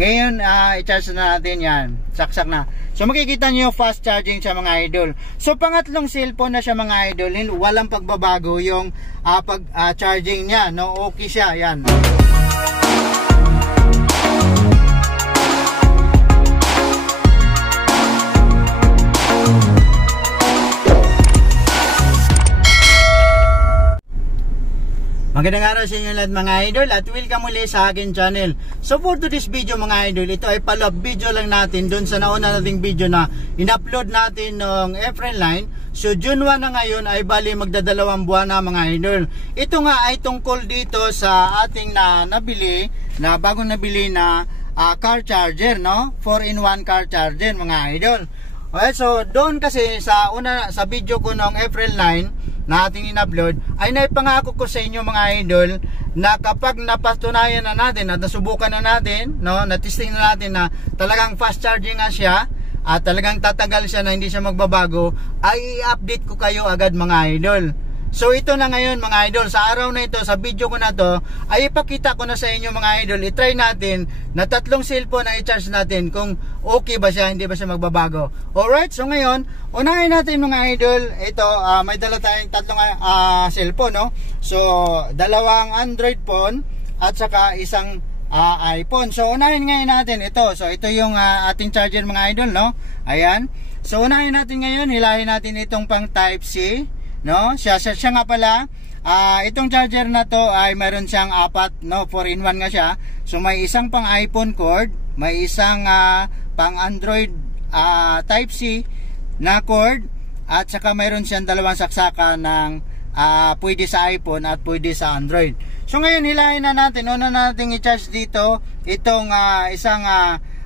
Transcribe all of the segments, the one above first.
Ngayon, i-charge na natin yan. Saksak na. So makikita nyo fast charging siya mga idol. So pangatlong cellphone na siya mga idol. Walang pagbabago yung charging niya. No? Okay siya. Yan. Magandang araw sa inyo lahat mga idol at welcome muli sa akin channel. So for today's video mga idol, ito ay follow-up video lang natin dun sa nauna nating video na in-upload natin noong April 9. So June 1 na ngayon ay bali magdadalawang buwan na mga idol. Ito nga ay tungkol dito sa ating bagong nabili na car charger, no? 4-in-1 car charger mga idol. Okay, so doon kasi sa video ko noong April 9 na ating in-upload ay naipangako ko sa inyo mga idol na kapag napatunayan na natin at nasubukan na natin, no, na-testing na natin na talagang fast charging nga siya at talagang tatagal siya na hindi siya magbabago, ay i-update ko kayo agad mga idol. So ito na ngayon mga idol, sa araw na ito, sa video ko na to, ay ipakita ko na sa inyo mga idol, i-try natin na tatlong cellphone na i-charge natin kung okay ba siya, hindi ba siya magbabago. Alright, so ngayon, unahin natin mga idol, ito, may dala tayong tatlong cellphone, no? So, dalawang Android phone at saka isang iPhone. So, unahin ngayon natin ito. So, ito yung ating charger mga idol, no? Ayan. So, unahin natin ngayon, hilahin natin itong pang Type-C. No, siya nga pala, itong charger na to ay meron siyang apat, no, 4-in-1 nga siya. So may isang pang iPhone cord, may isang pang Android Type-C na cord, at saka mayroon siyang dalawang saksakan ng pwede sa iPhone at pwede sa Android. So ngayon hilahin na natin, una natin i-charge dito itong isang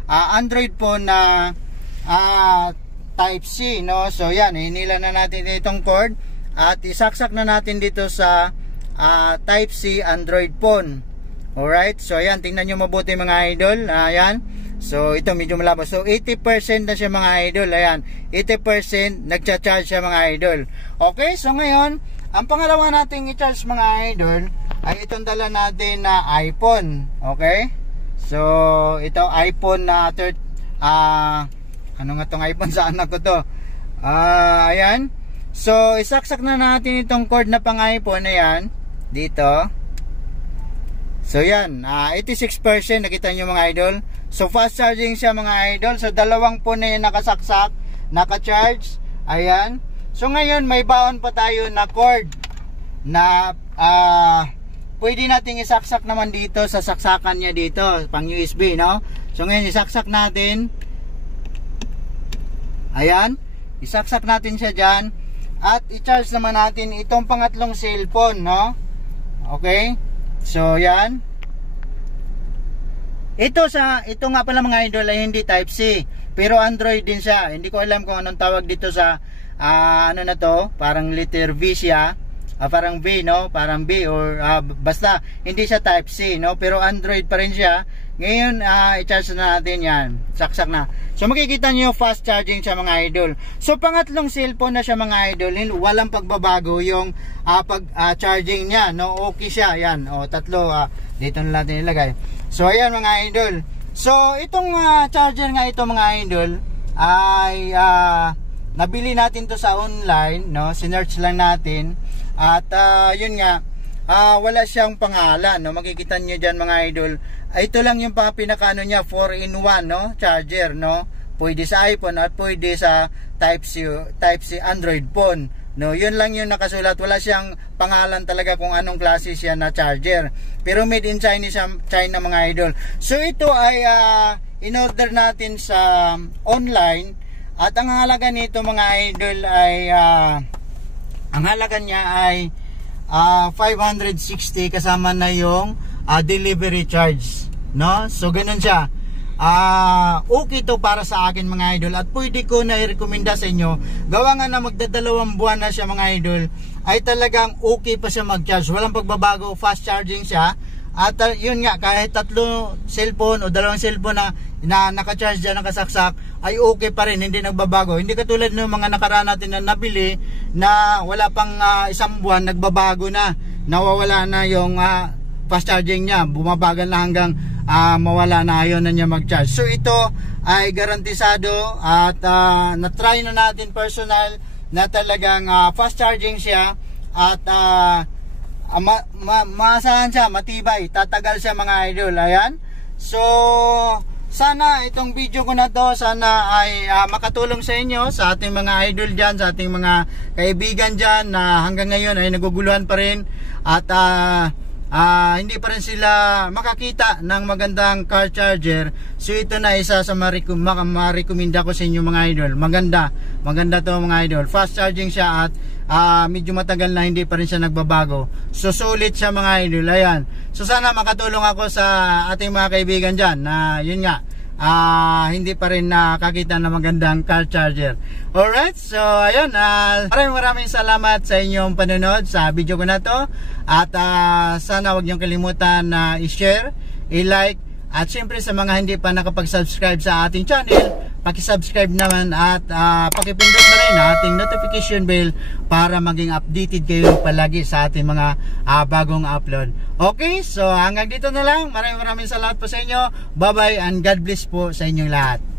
Android phone na Type-C, no. So yan, hinila na natin itong cord at isaksak na natin dito sa Type-C Android phone. Alright, so ayan, tingnan nyo mabuti mga idol. Ayan, so ito medyo malabo. So 80% na siya mga idol. Ayan, 80% nagcha-charge siya mga idol. Okay, so ngayon ang pangalawa nating i-charge mga idol ay itong dala natin na iPhone. Okay, so ito iPhone na ano nga tong iPhone sa anak ko to. Ayan. So, isaksak na natin itong cord na pang iPhone na yan dito. So, yan. 86%. Nakita nyo mga idol. So, fast charging siya mga idol. So, dalawang phone na yan nakasaksak, naka-charge. Ayan. So, ngayon may baon pa tayo na cord na pwede nating isaksak naman dito sa saksakan niya dito. Pang USB, no? So, ngayon isaksak natin. Ayan. Isaksak natin siya dyan. At i-charge naman natin itong pangatlong cellphone, no? Okay? So, yan. Ito nga pala mga idol ay hindi Type-C, pero Android din siya. Hindi ko alam kung anong tawag dito sa ano na to, parang letter V siya. Parang V, no? Parang B or basta hindi siya Type-C, no? Pero Android pa rin siya. Ngayon, i-charge na natin yan. Saksak na. So, makikita nyo fast charging siya mga idol. So, pangatlong cellphone na siya mga idol. Walang pagbabago yung charging niya, no? Okay siya. Yan. O, tatlo. Dito na natin ilagay. So, ayan mga idol. So, itong charger nga ito mga idol ay nabili natin to sa online, no? Sinearch lang natin. At yun nga, wala siyang pangalan, no? Makikita nyo dyan mga idol. Ito lang yung pinakano niya, 4-in-1, no? Charger, no? Pwede sa iPhone at pwede sa Type-C Android phone, no? Yun lang yung nakasulat. Wala siyang pangalan talaga kung anong klase siya na charger. Pero made in China mga idol. So ito ay in-order natin sa online. At ang halaga nito mga idol ay ang halaga niya ay 560 kasama na yung delivery charge, no? So ganun siya. Okay to para sa akin mga idol at pwede ko na i-recommenda sa inyo. Gawa nga na magdadalawang buwan na siya mga idol, ay talagang okay pa siya mag-charge. Walang pagbabago, fast charging siya. At yun nga, kahit tatlo cellphone o dalawang cellphone na naka-charge dyan, nakasaksak, ay okay pa rin, hindi nagbabago. Hindi katulad ng mga nakaraan natin na nabili na wala pang isang buwan, nagbabago na, nawawala na yung fast charging niya, bumabagal na hanggang mawala na, ayaw na niya mag-charge. So ito ay garantisado at na-try na natin personal na talagang fast charging siya at maasahan siya, matibay, tatagal siya mga idol. Ayan. So sana itong video ko na to, sana ay makatulong sa inyo, sa ating mga idol dyan, sa ating mga kaibigan dyan na hanggang ngayon ay naguguluhan pa rin at hindi pa rin sila makakita ng magandang car charger. So ito na isa sa ma-recommenda ko sa inyo mga idol. Maganda to mga idol. Fast charging siya at medyo matagal na hindi pa rin siya nagbabago. So sulit siya mga idol. Ayan. So sana makatulong ako sa ating mga kaibigan dyan na yun nga, hindi pa rin nakakita ng magandang car charger. Alright, so ayun, maraming salamat sa inyong panonood sa video ko na to. At sana wag niyong kalimutan na i-share, i-like, at syempre sa mga hindi pa nakapag-subscribe sa ating channel, paki-subscribe naman at paki-pindot na rin ating notification bell para maging updated kayo palagi sa ating mga bagong upload. Okay, so hanggang dito na lang. Maraming salamat po sa inyo. Bye bye and God bless po sa inyong lahat.